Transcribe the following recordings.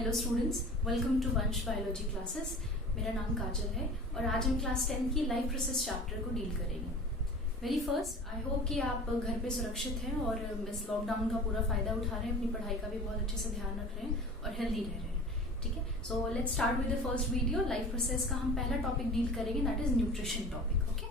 Hello students, welcome to वंश biology classes. मेरा नाम काजल है और आज हम क्लास 10 की लाइफ प्रोसेस चैप्टर को डील करेंगे। वेरी फर्स्ट, आई होप कि आप घर पे सुरक्षित हैं और इस लॉकडाउन का पूरा फायदा उठा रहे हैं, अपनी पढ़ाई का भी बहुत अच्छे से ध्यान रख रहे हैं और हेल्दी रह रहे हैं। ठीक है, so let's start with the first video. Life process का हम पहला टॉपिक डील करेंगे, that is nutrition topic. Okay,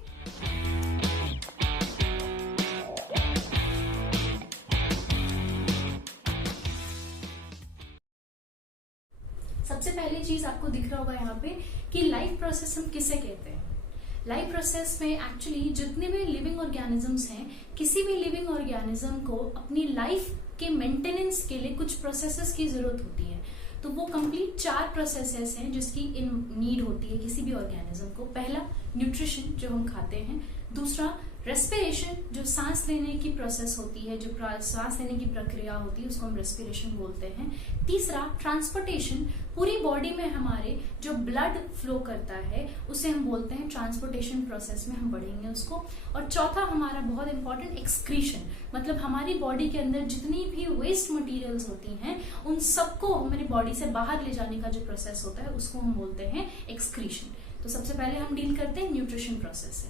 सबसे पहली चीज आपको दिख रहा होगा यहाँ पे कि लाइफ प्रोसेस हम किसे कहते हैं। लाइफ प्रोसेस में एक्चुअली जितने भी लिविंग ऑर्गेनिजम्स हैं, किसी भी लिविंग ऑर्गेनिज्म को अपनी लाइफ के मेंटेनेंस के लिए कुछ प्रोसेसेस की जरूरत होती है। तो वो कंप्लीट 4 प्रोसेसेस हैं जिसकी नीड होती है किसी भी ऑर्गेनिज्म को। पहला न्यूट्रिशन, जो हम खाते हैं। दूसरा रेस्पिरेशन, जो सांस लेने की प्रोसेस होती है, जो सांस लेने की प्रक्रिया होती है, उसको हम रेस्पिरेशन बोलते हैं। तीसरा ट्रांसपोर्टेशन, पूरी बॉडी में हमारे जो ब्लड फ्लो करता है उसे हम बोलते हैं ट्रांसपोर्टेशन प्रोसेस में हम पढ़ेंगे उसको। और चौथा हमारा बहुत इंपॉर्टेंट एक्सक्रीशन, मतलब हमारी बॉडी के अंदर जितनी भी वेस्ट मटेरियल्स होती हैं उन सबको हमारी बॉडी से बाहर ले जाने का जो प्रोसेस होता है उसको हम बोलते हैं एक्सक्रीशन। तो सबसे पहले हम डील करते हैं न्यूट्रिशन प्रोसेस से।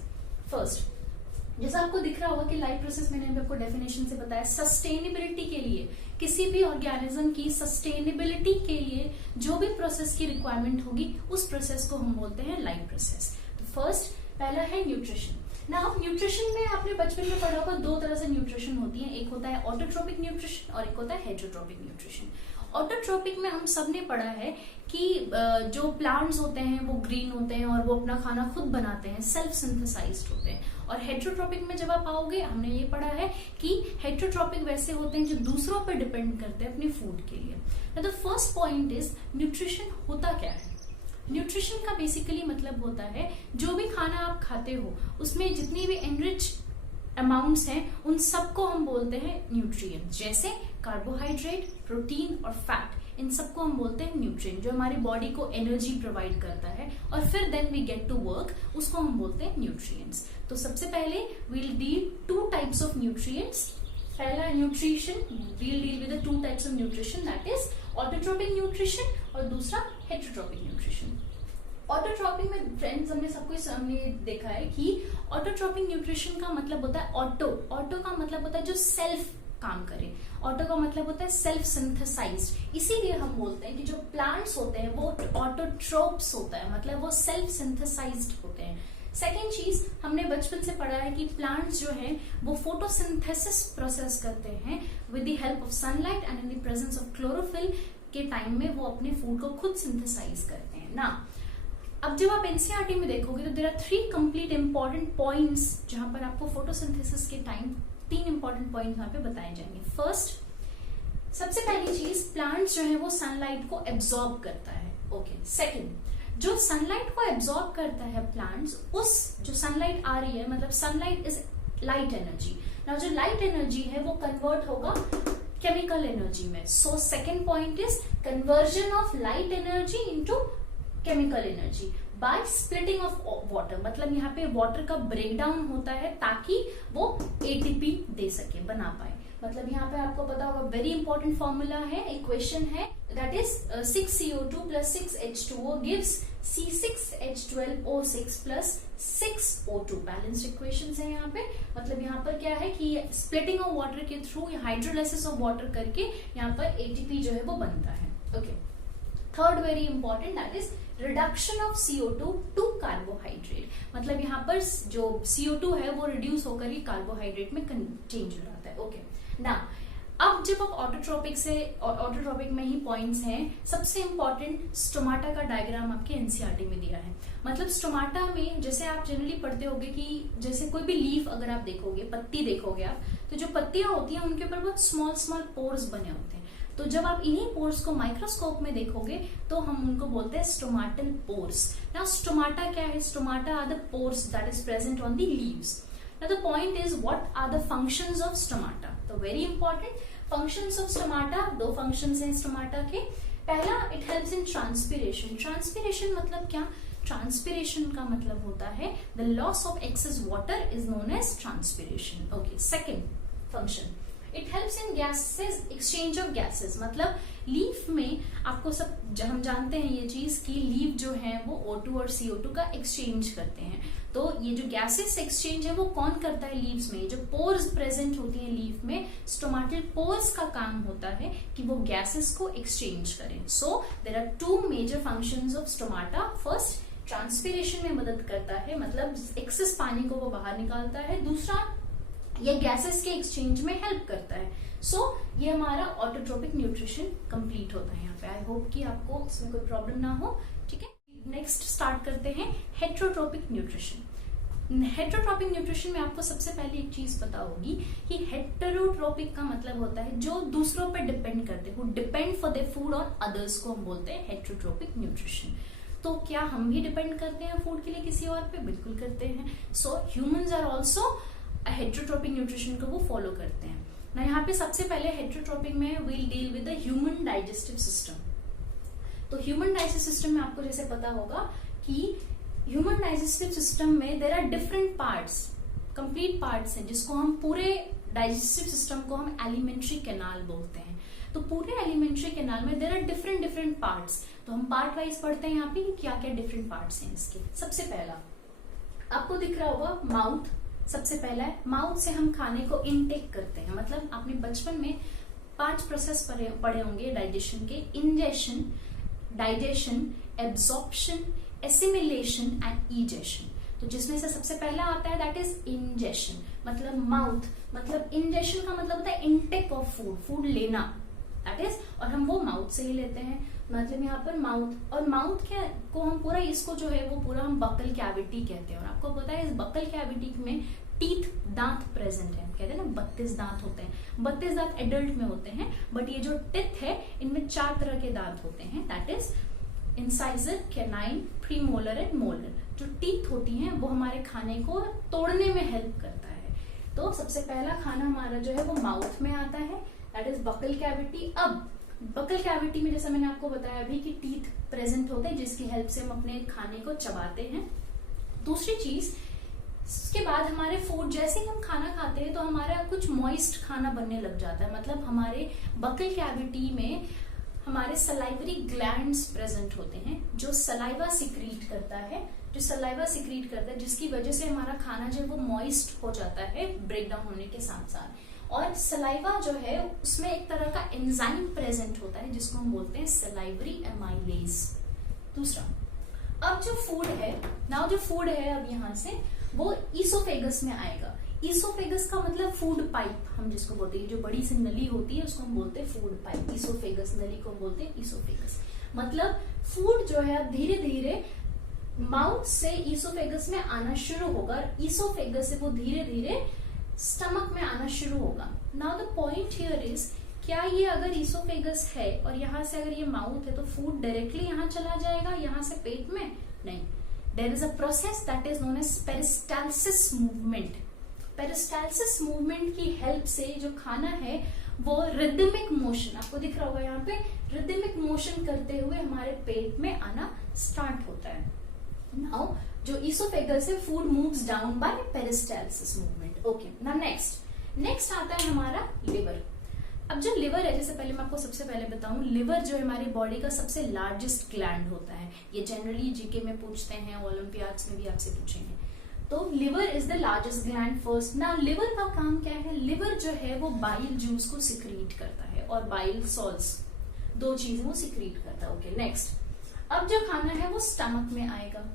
फर्स्ट, जैसा आपको दिख रहा होगा कि लाइफ प्रोसेस मैंने आपको डेफिनेशन से बताया, सस्टेनेबिलिटी के लिए, किसी भी ऑर्गेनिज्म की सस्टेनेबिलिटी के लिए जो भी प्रोसेस की रिक्वायरमेंट होगी उस प्रोसेस को हम बोलते हैं लाइफ प्रोसेस। तो फर्स्ट पहला है न्यूट्रिशन। ना न्यूट्रिशन में आपने बचपन में पढ़ा होगा, 2 तरह से न्यूट्रिशन होती है, एक होता है ऑटोट्रोपिक न्यूट्रिशन और एक होता है हेटेरोट्रोपिक न्यूट्रिशन। ऑटोट्रोपिक में हम सब ने पढ़ा है कि जो प्लांट्स होते हैं वो ग्रीन होते हैं और वो अपना खाना खुद बनाते हैं, सेल्फ सिंथेसाइज्ड होते हैं। और हेटेरोट्रोपिक में जब आप आओगे, हमने ये पढ़ा है कि हेटेरोट्रोपिक वैसे होते हैं जो दूसरों पर डिपेंड करते हैं अपने फूड के लिए। The first point is nutrition होता क्या है। न्यूट्रिशन का बेसिकली मतलब होता है जो भी खाना आप खाते हो उसमें जितनी भी एनरिच अमाउंट्स हैं उन सबको हम बोलते हैं न्यूट्रिएंट्स। जैसे कार्बोहाइड्रेट, प्रोटीन और फैट, इन सबको हम बोलते हैं न्यूट्रिएंट, जो हमारी बॉडी को एनर्जी प्रोवाइड करता है और फिर then we get to work, उसको हम बोलते हैं न्यूट्रिएंट्स। तो सबसे पहले we'll deal 2 types of nutrients. पहला nutrition, we'll deal with 2 types of nutrition, that is autotrophic nutrition और दूसरा हेटेरोट्रोपिक न्यूट्रिशन। ऑटोट्रोपिक में फ्रेंड्स हमने सबको देखा है कि ऑटोट्रोपिक न्यूट्रिशन का मतलब होता है ऑटो का मतलब होता है जो सेल्फ काम करे, ऑटो का मतलब होता है सेल्फ सिंथेसाइज्ड। इसीलिए हम बोलते हैं कि जो प्लांट्स होते हैं वो ऑटोट्रोप्स होता है, मतलब वो सेल्फ सिंथेसाइज्ड होते हैं। सेकेंड चीज हमने बचपन से पढ़ा है कि प्लांट्स जो हैं वो फोटोसिंथेसिस प्रोसेस करते हैं with the help of sunlight and in the presence of chlorophyll के टाइम में वो अपने फूड को खुद सिंथेसाइज करते हैं ना। अब जब आप एनसीईआरटी में देखोगे तो there are 3 complete important points जहां पर आपको फोटोसिंथेसिस के टाइम 3 इंपॉर्टेंट पॉइंट वहां पे बताए जाएंगे। फर्स्ट, सबसे पहली चीज, प्लांट्स जो है वो सनलाइट को एब्जॉर्ब करता है। ओके, सेकंड, जो सनलाइट को एब्जॉर्ब करता है प्लांट्स, उस जो सनलाइट आ रही है, मतलब सनलाइट इज लाइट एनर्जी ना, जो लाइट एनर्जी है वो कन्वर्ट होगा केमिकल एनर्जी में। So second point is conversion of light energy into chemical energy by splitting of water, मतलब यहाँ पे वाटर का ब्रेकडाउन होता है ताकि वो एटीपी दे सके, बना पाए। मतलब यहाँ पे आपको पता होगा वेरी इंपॉर्टेंट फॉर्मूला है, इक्वेशन है, that is 6CO2 plus 6H2O gives C6H12O6 plus 6O2। Balanced equations है यहाँ पे। मतलब यहाँ पर क्या है कि स्प्लिटिंग ऑफ वाटर के थ्रू हाइड्रोलाइसिस ऑफ वाटर करके यहाँ पर एटीपी जो है वो बनता है। Okay, third very important, that is reduction of CO2 to carbohydrate, मतलब यहाँ पर जो CO2 है वो रिड्यूस होकर ही कार्बोहाइड्रेट में चेंज हो जाता है। ओके ना, अब जब आप ऑटोट्रोपिक में ही पॉइंट्स हैं, सबसे इंपॉर्टेंट स्टोमाटा का डायग्राम आपके एनसीईआरटी में दिया है। मतलब स्टोमाटा में जैसे आप जनरली पढ़ते होंगे कि जैसे कोई भी लीफ अगर आप देखोगे, पत्ती देखोगे आप, तो जो पत्तियां होती हैं उनके ऊपर बहुत स्मॉल स्मॉल पोर्स बने होते हैं। तो जब आप इन्हीं पोर्स को माइक्रोस्कोप में देखोगे तो हम उनको बोलते हैं स्टोमाटल पोर्स। नाउ स्टोमाटा क्या है? Stomata are the pores that is present on the leaves. Now the point is what are the functions of stomata. तो very important functions of stomata, 2 functions हैं स्टोमाटा के। पहला, it helps in transpiration. Transpiration मतलब क्या? Transpiration का मतलब होता है the loss of excess water is known as transpiration. Okay, second function, it helps in gases, exchange of gases, मतलब लीफ में आप आपको हम जानते हैं ये चीज कि लीव जो है वो O2 और CO2 का एक्सचेंज करते हैं। तो ये जो गैसेस एक्सचेंज है वो कौन करता है लीव्स में? जो पोर्स प्रेजेंट होती है लीव में, स्टोमेटल पोर्स का काम होता है कि वो गैसेस को एक्सचेंज करें। So there are two major functions of stomata. First, transpiration में मदद करता है, मतलब एक्सेस पानी को वो बाहर निकालता है। दूसरा, ये गैसेस के एक्सचेंज में हेल्प करता है। सो ये हमारा ऑटोट्रोपिक न्यूट्रिशन कंप्लीट होता है यहाँ पे। आई होप कि आपको इसमें कोई प्रॉब्लम ना हो। ठीक है, नेक्स्ट स्टार्ट करते हैं हेट्रोट्रोपिक न्यूट्रिशन। हेट्रोट्रोपिक न्यूट्रिशन में आपको सबसे पहले एक चीज पता होगी कि हेटेरोट्रोपिक का मतलब होता है जो दूसरों पर डिपेंड करते हैं, depend for their food on others को हम बोलते हैं हेट्रोट्रोपिक न्यूट्रिशन। तो क्या हम भी डिपेंड करते हैं फूड के लिए किसी और पे? बिल्कुल करते हैं। So humans are also heterotrophic nutrition को वो फॉलो करते हैं ना। यहाँ पे सबसे पहले हेट्रोट्रोपिक में we'll deal with the human digestive system. तो ह्यूमन डाइजेस्टिव सिस्टम में आपको जैसे पता होगा कि ह्यूमन डाइजेस्टिव सिस्टम में there are different parts, complete parts हैं, जिसको हम पूरे डाइजेस्टिव सिस्टम को हम एलिमेंट्री कैनाल बोलते हैं। तो पूरे एलिमेंट्री कैनाल में there are different different parts. तो हम पार्ट वाइज पढ़ते हैं यहाँ पे कि क्या क्या डिफरेंट पार्ट्स हैं इसके। सबसे पहला आपको दिख रहा होगा माउथ। सबसे पहला है माउथ से हम खाने को इनटेक करते हैं। मतलब आपने बचपन में 5 प्रोसेस पढ़े होंगे डाइजेशन के: ingestion, digestion, absorption, assimilation and egestion. तो जिसमें से सबसे पहला आता है दैट इज इंजेशन। मतलब माउथ, मतलब इंजेशन का मतलब होता है इनटेक ऑफ फूड, फूड लेना, दैट इज, और हम वो माउथ से ही लेते हैं। मतलब यहाँ पर माउथ, और माउथ क्या को हम पूरा इसको जो है वो पूरा हम बकल कैविटी कहते हैं। और आपको पता है इस बकल कैविटी में टीथ, दांत प्रेजेंट है। कहते हैं ना 32 दांत होते हैं। 32 दांत एडल्ट में होते हैं, बट ये जो टिथ है इनमें 4 तरह के दांत होते हैं, that is incisor, canine, premolar and molar. जो टीथ होती हैं वो हमारे खाने को तोड़ने में हेल्प करता है। तो सबसे पहला खाना हमारा जो है वो माउथ में आता है, दैट इज बकल कैविटी। अब बकल कैविटी में जैसा मैंने आपको बताया अभी कि टीथ प्रेजेंट होते हैं जिसकी हेल्प से हम अपने खाने को चबाते हैं। दूसरी चीज, उसके बाद हमारे फूड, जैसे ही हम खाना खाते हैं तो हमारा कुछ मॉइस्ट खाना बनने लग जाता है। मतलब हमारे बकल कैविटी में हमारे सलाइवरी ग्लैंड्स प्रेजेंट होते हैं जो सलाइवा सिक्रीट करता है, जिसकी वजह से हमारा खाना जो है वो मॉइस्ट हो जाता है ब्रेक डाउन होने के साथ साथ। और सलाइवा जो है उसमें एक तरह का एंजाइम प्रेजेंट होता है जिसको हम बोलते हैं सलाइवरी एमाइलेज। दूसरा, अब जो फूड है अब यहाँ से वो ईसोफेगस में आएगा। ईसोफेगस का मतलब फूड पाइप हम जिसको बोलते हैं, जो बड़ी सी नली होती है उसको हम बोलते हैं फूड पाइप। ईसोफेगस नली को हम बोलते हैं ईसोफेगस। मतलब फूड जो है अब धीरे धीरे माउथ से ईसोफेगस में आना शुरू होगा, ईसोफेगस से वो धीरे धीरे स्टमक में आना शुरू होगा। Now the point here is, क्या ये अगर ईसोफेगस है और यहाँ से अगर ये माउथ है तो फूड डायरेक्टली यहाँ चला जाएगा, यहाँ से पेट में? नहीं, there is a process that is known as peristalsis movement. Peristalsis movement की हेल्प से जो खाना है वो रिदमिक मोशन, आपको दिख रहा होगा यहाँ पे, रिदमिक मोशन करते हुए हमारे पेट में आना स्टार्ट होता है। नाउ जो ईसोफेगस है food moves down by peristalsis movement. Okay, now next आता है हमारा लिवर। अब जो लिवर है, जैसे पहले मैं आपको सबसे पहले बताऊं, लिवर जो है हमारी बॉडी का सबसे लार्जेस्ट ग्लैंड होता है। ये जनरली जीके में पूछते हैं, ओलंपियाड्स में भी आपसे पूछेंगे। तो liver is the largest gland first. ना लिवर का काम क्या है? लिवर जो है वो बाइल जूस को सिक्रीट करता है और बाइल सॉल्ट्स, 2 चीजें वो सिक्रीट करता है। ओके, नेक्स्ट, अब जो खाना है वो स्टमक में आएगा।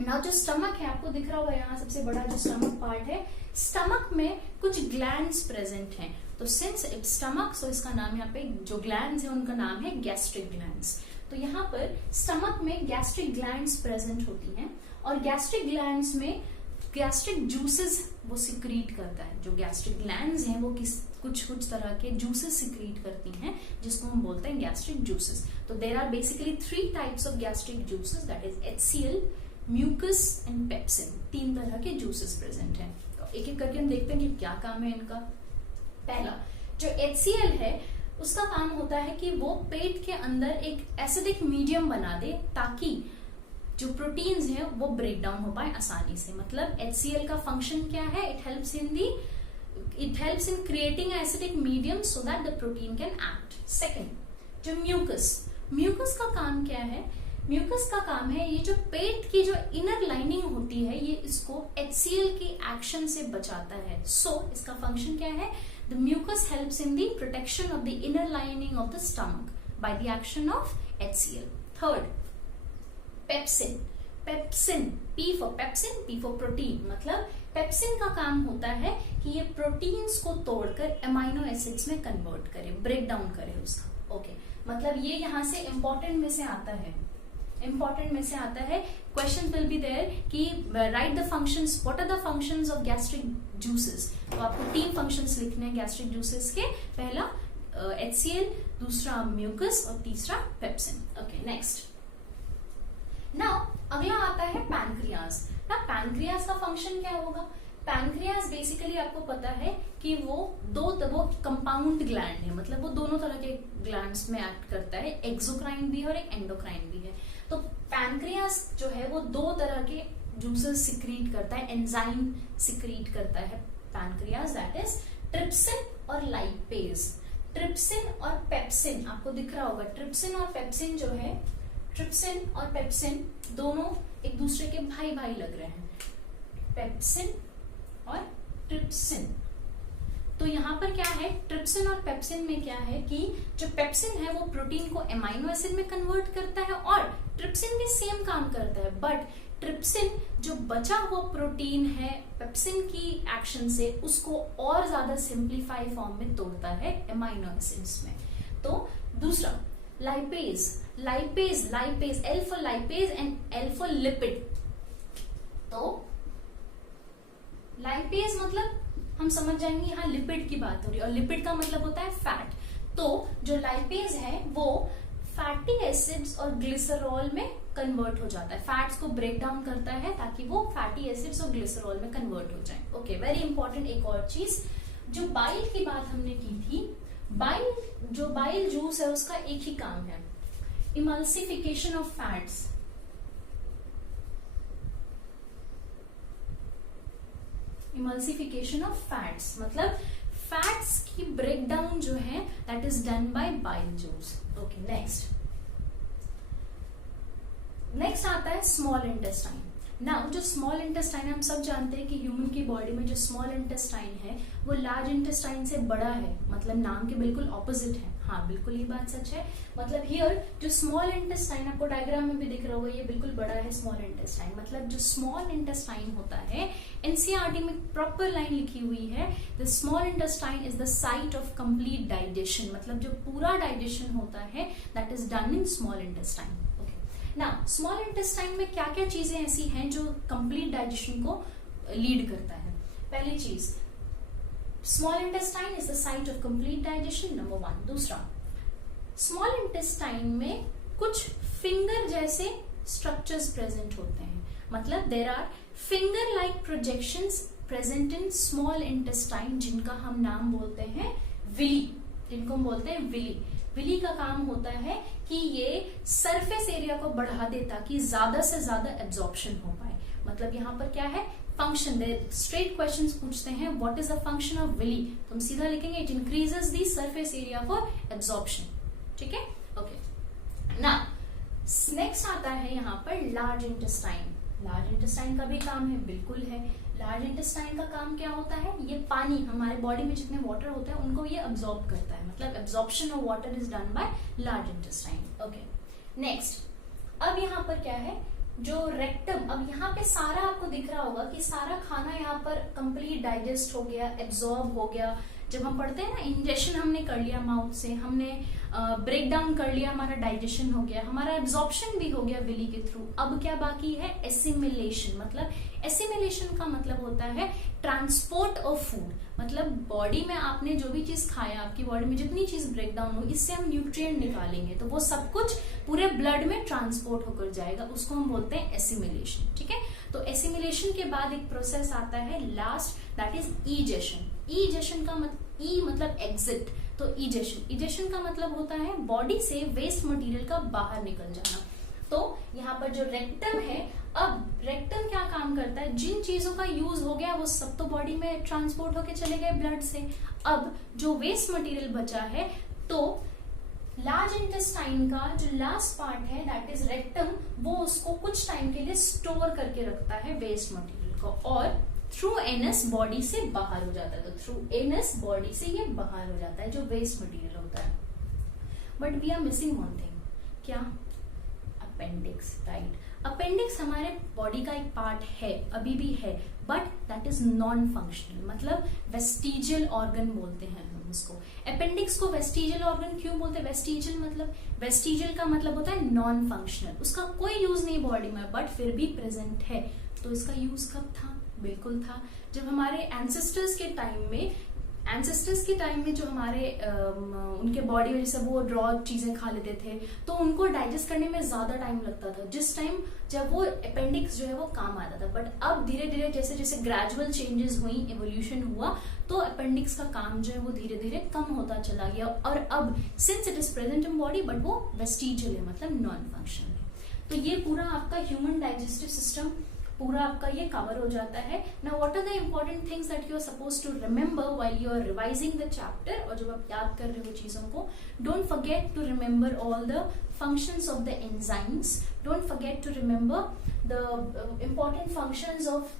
ना जो स्टमक है आपको दिख रहा होगा यहाँ, सबसे बड़ा जो स्टमक पार्ट है, स्टमक में कुछ ग्लैंड्स प्रेजेंट हैं। तो सिंस इट्स स्टमक, सो इसका नाम यहाँ पे जो ग्लैंड्स है उनका नाम है गैस्ट्रिक ग्लैंड्स। तो यहाँ पर स्टमक में गैस्ट्रिक ग्लैंड्स प्रेजेंट होती हैं और गैस्ट्रिक ग्लैंड्स में गैस्ट्रिक जूसेस वो सिक्रीट करता है। जो गैस्ट्रिक ग्लैंड्स हैं वो कुछ तरह के जूसेस सिक्रीट करती हैं जिसको हम बोलते हैं गैस्ट्रिक जूसेस। तो there are basically 3 types of gastric juices, that is HCl, mucus and pepsin. 3 तरह के जूसेस प्रेजेंट हैं। तो एक एक करके हम देखते हैं कि क्या काम है इनका। पहला, जो HCl है उसका काम होता है कि वो पेट के अंदर एक एसिडिक मीडियम बना दे ताकि जो प्रोटीन्स हैं वो ब्रेक डाउन हो पाए आसानी से। मतलब HCl का फंक्शन क्या है? It helps in creating acidic medium so that the protein can act. Second, जो म्यूकस, म्यूकस का काम क्या है? म्यूकस का काम है ये जो पेट की जो इनर लाइनिंग होती है ये इसको HCl के एक्शन से बचाता है. इसका फंक्शन क्या है? The mucus helps in the protection of the inner lining of the stomach by the action of HCl. Third, pepsin. Pepsin, P for pepsin, P for protein. मतलब पेप्सिन का काम होता है कि ये प्रोटीन्स को तोड़कर अमाइनो एसिड्स में कन्वर्ट करे, ब्रेक डाउन करे उसका. ओके, मतलब ये यहां से इंपॉर्टेंट में से आता है. क्वेश्चन विल बी देयर कि right the functions, what are the functions of gastric juices. तो आपको 3 फंक्शंस लिखने हैं गैस्ट्रिक जूसेस के. पहला HCl, दूसरा म्यूकस और तीसरा पेप्सिन. Okay, next. नाउ अगला आता है पैनक्रियाज. ना पैनक्रियाज का फंक्शन क्या होगा? पैनक्रियाज बेसिकली आपको पता है कि वो कंपाउंड ग्लैंड है, मतलब वो दोनों तरह के ग्लैंड्स में एक्ट करता है. एक्सोक्राइन भी है और एक एंडोक्राइन भी है. तो पैनक्रियाज जो है वो 2 तरह के जूसेस सिक्रीट करता है, एंजाइम सिक्रीट करता है पैनक्रियाज, दैट इज ट्रिप्सिन और लाइपेज. ट्रिप्सिन और पेप्सिन आपको दिख रहा होगा. ट्रिप्सिन और पेप्सिन जो है, ट्रिप्सिन और पेप्सिन दोनों एक दूसरे के भाई भाई लग रहे हैं. पेप्सिन और ट्रिप्सिन. तो यहाँ पर क्या है, ट्रिप्सिन और पेप्सिन में क्या है कि जो पेप्सिन है वो प्रोटीन को एमाइनो एसिड में कन्वर्ट करता है और ट्रिप्सिन भी सेम काम करता है. बट ट्रिप्सिन जो बचा हुआ प्रोटीन है पेप्सिन की एक्शन से उसको और ज्यादा सिंप्लीफाई फॉर्म में तोड़ता है एमाइनो एसिड्स में. तो दूसरा lipase. L for lipase and L for lipid. तो लाइपेज मतलब हम समझ जाएंगे यहाँ लिपिड की बात हो रही है और लिपिड का मतलब होता है फैट. तो जो लाइपेज है वो फैटी एसिड्स और ग्लिसरॉल में कन्वर्ट हो जाता है. फैट्स को ब्रेक डाउन करता है ताकि वो फैटी एसिड्स और ग्लिसरॉल में कन्वर्ट हो जाए. Okay, very important. एक और चीज, जो बाइल की बात हमने की थी, बाइल जूस है उसका एक ही काम है, emulsification of fats. Emulsification of fats मतलब फैट्स की ब्रेकडाउन जो है that is done by bile juice. Okay, next आता है स्मॉल इंटेस्टाइन. नाउ जो स्मॉल इंटेस्टाइन हम सब जानते हैं कि ह्यूमन की बॉडी में जो स्मॉल इंटेस्टाइन है वो लार्ज इंटेस्टाइन से बड़ा है, मतलब नाम के बिल्कुल ऑपोजिट है. हाँ, बिल्कुल ये बात सच है. मतलब हियर जो स्मॉल इंटेस्टाइन आपको डायग्राम में भी दिख रहा होगा, ये बिल्कुल बड़ा है स्मॉल इंटेस्टाइन. मतलब जो स्मॉल इंटेस्टाइन होता है, एनसीईआरटी में प्रॉपर लाइन लिखी हुई है, the small intestine is the site of complete digestion. मतलब जो पूरा डाइजेशन होता है that is done in small intestine. Now small intestine में क्या क्या चीजें ऐसी हैं जो कंप्लीट डाइजेशन को लीड करता है? पहली चीज, small intestine is the site of complete digestion, number 1. दूसरा, स्मॉल इंटेस्टाइन में कुछ फिंगर जैसे स्ट्रक्चर्स प्रेजेंट होते हैं. मतलब there are finger like projections present in small intestine जिनका हम नाम बोलते हैं विली. जिनको हम बोलते हैं विली. विली का काम होता है कि ये सरफेस एरिया को बढ़ा दे ताकि ज्यादा से ज्यादा एब्जॉर्प्शन हो पाए. मतलब यहाँ पर क्या है फंक्शन, स्ट्रेट क्वेश्चंस पूछते हैं what is the function of villi, तो हम सीधा लिखेंगे it increases the surface area for absorption. ठीक है, ओके. नाउ नेक्स्ट आता है यहाँ पर लार्ज इंटेस्टाइन. लार्ज इंटेस्टाइन का भी काम है, बिल्कुल है. लार्ज इंटेस्टाइन का काम क्या होता है, ये पानी हमारे बॉडी में जितने वाटर होता है उनको ये अब्सॉर्ब करता है. मतलब absorption of water is done by large intestine. Okay, next. अब यहाँ पर क्या है, जो रेक्टम, अब यहाँ पे सारा आपको दिख रहा होगा कि सारा खाना यहाँ पर कंप्लीट डाइजेस्ट हो गया, एब्सॉर्ब हो गया. जब हम पढ़ते हैं ना, इंजेक्शन हमने कर लिया माउथ से, हमने ब्रेक डाउन कर लिया, हमारा डाइजेशन हो गया, हमारा एब्जॉर्प्शन भी हो गया विली के थ्रू. अब क्या बाकी है, एसिमिलेशन. मतलब एसिमिलेशन का मतलब होता है ट्रांसपोर्ट ऑफ फूड. मतलब बॉडी में आपने जो भी चीज खाया, आपकी बॉडी में जितनी चीज ब्रेक डाउन हो, इससे हम न्यूट्रिएंट निकालेंगे तो वो सब कुछ पूरे ब्लड में ट्रांसपोर्ट होकर जाएगा, उसको हम बोलते हैं एसिमिलेशन. ठीक है, तो एसिमिलेशन के बाद एक प्रोसेस आता है लास्ट, दैट इज ईजेशन. ईजेशन का मतलब एग्जिट. तो ईजेशन का मतलब होता है बॉडी से वेस्ट मटेरियल का बाहर निकल जाना. तो यहाँ पर जो रेक्टम है, अब रेक्टम क्या काम करता है, जिन चीजों का यूज हो गया वो सब तो बॉडी में ट्रांसपोर्ट होके चले गए ब्लड से. अब जो वेस्ट मटेरियल बचा है, तो लार्ज इंटेस्टाइन का जो लास्ट पार्ट है दैट इज रेक्टम, वो उसको कुछ टाइम के लिए स्टोर करके रखता है वेस्ट मटेरियल को, और थ्रू एनस बॉडी से बाहर हो जाता है। तो थ्रू एनस बॉडी से ये बाहर हो जाता है जो वेस्ट मटेरियल होता है। But we are missing one thing, क्या? Appendix, right. अपेंडिक्स हमारे बॉडी का एक पार्ट है, अभी भी है, but that is non functional, मतलब वेस्टिजियल ऑर्गन बोलते हैं हम उसको। अपेंडिक्स को वेस्टिजियल ऑर्गन क्यों बोलते हैं? वेस्टिजियल मतलब, वेस्टिजियल का मतलब होता है नॉन फंक्शनल, उसका कोई यूज नहीं बॉडी में, बट फिर भी प्रेजेंट है। तो इसका यूज कब था? बिल्कुल था जब हमारे एंसेस्टर्स के टाइम में जो हमारे उनके बॉडी में जैसे वो रॉ चीजें खा लेते थे तो उनको डाइजेस्ट करने में ज्यादा टाइम लगता था, जिस टाइम जब वो अपेंडिक्स जो है वो काम आता था। बट अब धीरे धीरे जैसे जैसे ग्रेजुअल चेंजेस हुई, एवोल्यूशन हुआ, तो अपेंडिक्स का काम जो है वो धीरे धीरे कम होता चला गया, और अब since it is present in body but वो वेस्टिजियल है, मतलब नॉन फंक्शनल है। तो ये पूरा आपका ह्यूमन डाइजेस्टिव सिस्टम पूरा आपका ये कवर हो जाता है। Now what are the important things that you are suppose to remember while you are revising the chapter, और जब आप याद कर रहे हो चीजों को, don't forget to remember all the functions of the enzymes, don't forget to remember the important functions of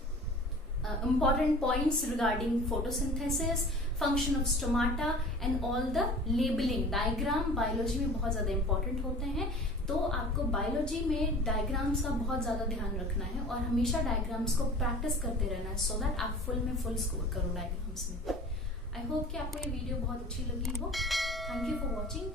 important points regarding photosynthesis, function of stomata and all the labeling diagram biology में बहुत ज्यादा important होते हैं। तो आपको biology में diagrams का बहुत ज्यादा ध्यान रखना है और हमेशा डायग्राम्स को प्रैक्टिस करते रहना है, सो दैट आप फुल में फुल स्कोर करो डायग्राम्स में। आई होप कि आपको ये वीडियो बहुत अच्छी लगी हो। Thank you for watching.